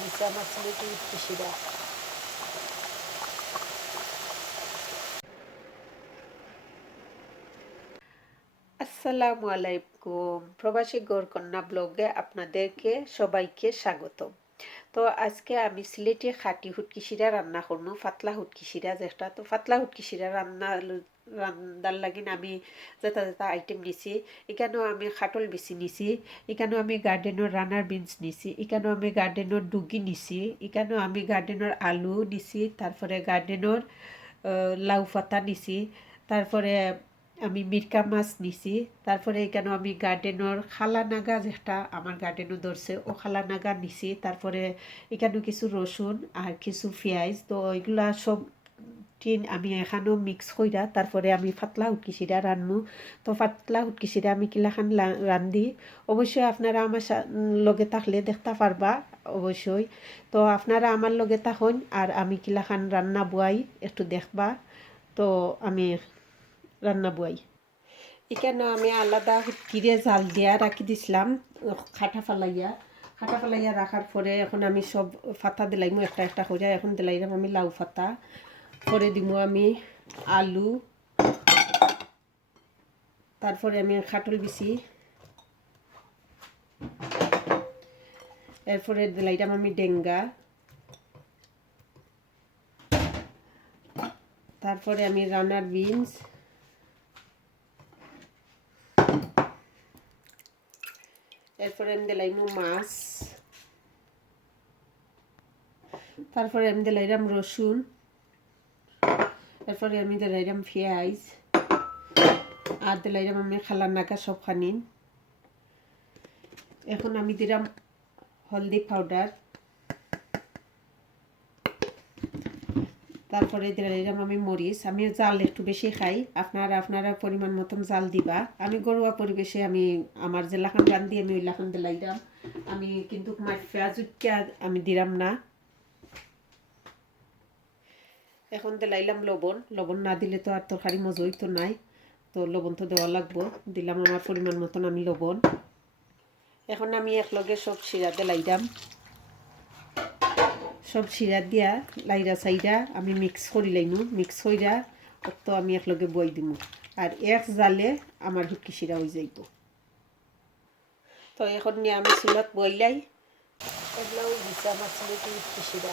দিছে আমার ছেলেটি পিসিরা আসসালামু আলাইকুম। প্রবাসী গৌরকন্যা ব্লগে আপনাদেরকে সবাইকে স্বাগত তো আজকে আমি সিলেটি খাটি হুটকি শিরা রান্না করব পাতলা হুটকি শিরা যেটা। তো পাতলা হুটকি শিরা রান্না রান্নার লাগিন আমি যেটা যেটা আইটেম নিছি এখানেও আমি খাটল বেশি নিছি এখানেও আমি গার্ডেনের রানার বিনস নিছি এখানেও আমি গার্ডেনের ডুগি নিছি এখানেও আমি গার্ডেনের আলু নিছি তারপরে গার্ডেনের লাউ পাতা নিছি তারপরে আমি মিরকা মাছ নিছি। তারপরে এখানে আমি গার্ডেনের খালা নাগা যেটা আমার গার্ডেনও ধরছে, ও খালা নাগা নিছি। তারপরে এখানেও কিছু রসুন আর কিছু পেঁয়াজ। তো এগুলা সব টিন আমি এখানেও মিক্স কইরা তারপরে আমি পাতলা উটকিসিরা রানমু তো পাতলা উটকিসিরা আমি কিলাখান রান্ধি। অবশ্যই আপনারা আমার লগে থাকলে দেখতে পারবা, অবশ্যই। তো আপনারা আমার লগে থাকুন আর আমি কিলাখান রান্না বুয়াই, একটু দেখবা। তো আমি রান্না বুয়াই। এখানে আমি আলাদা কিরে জাল দিয়া রাখি দিছিলাম, খাটা ফালাইয়া। খাটা ফালাইয়া রাখার পরে এখন আমি সব ফাতা দিলাইমু একটা একটা করে এখন দিলাইলাম আমি লাউ ফাতা। করে দিমু আমি আলু। তারপরে আমি খাটল বিছি এরপরে দিলাইলাম আমি ডেঙ্গা। তারপরে আমি রানার বিনস। এরপরে আমি দিলাইমু মাছ তারপরে আমি দিলাইলাম রসুন এরপরে আমি দিলাইলাম পেঁয়াজ আর দিলাইলাম আমি খালার নাকা সব খানিন এখন আমি দিলাম হলদি পাউডার তারপরে দিলাম আমি মরিচ, আমি জাল একটু বেশি খাই। আপনারা আপনারা পরিমাণ মতন জাল দিবা। আমি ঘরোয়া পরিবেশে আমি আমার যে জেলাখান রান্ধি আমি ওই ওইলাখান দিলাইলাম আমি কিন্তু মাফিয়া জুটকা আমি দিলাম না। এখন দিলাইলাম লবণ। লবণ না দিলে তো আর তরকারি মজই তো নাই। তো লবণ তো দেওয়া লাগবো। দিলাম আমার পরিমাণ মতন আমি লবণ। এখন আমি একলগে সব শিরা দিলাইলাম সব শিরা দিয়া লাইরা সাইরা আমি মিক্স করি লাইমু মিক্স কইরা অত আমি একলগে বই দিমু। আর এক জালে আমার হুকি শিরা হয়ে যাইব। তো এখন নিয়ে আমি চুলত বইলাই এগুলাও দিছে আমার ছেলেটি হুকি শিরা